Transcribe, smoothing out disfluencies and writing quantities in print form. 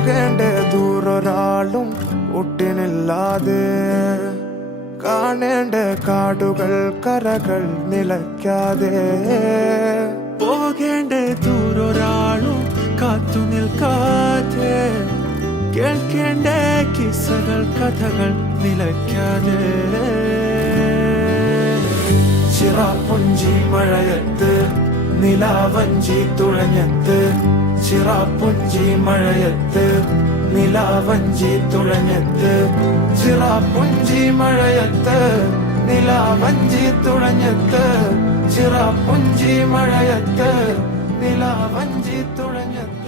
പോകേണ്ട ദൂരൊരാളും ഒട്ടിനില്ലാതെ, കാണേണ്ട കാടുകൾ കരകൾ നിലയ്ക്കാതെ, പോകേണ്ട ദൂരൊരാളും കാത്തു നിൽക്കാതെ, കേൾക്കേണ്ട കിസ്സകൾ കഥകൾ നിലയ്ക്കാതെ. ചിറാപ്പുഞ്ചി മഴയത്ത് നിലാവഞ്ചി തുഴഞ്ഞത്ത്, ചിറാപ്പുഞ്ചി മഴയത്ത് നിലാവഞ്ചി തുഴഞ്ഞത്ത്, ചിറാപ്പുഞ്ചി മഴയത്ത് നിലാവഞ്ചി തുഴഞ്ഞത്ത്, ചിറാപ്പുഞ്ചി മഴയത്ത് നിലാവഞ്ചി തുഴഞ്ഞത്ത്.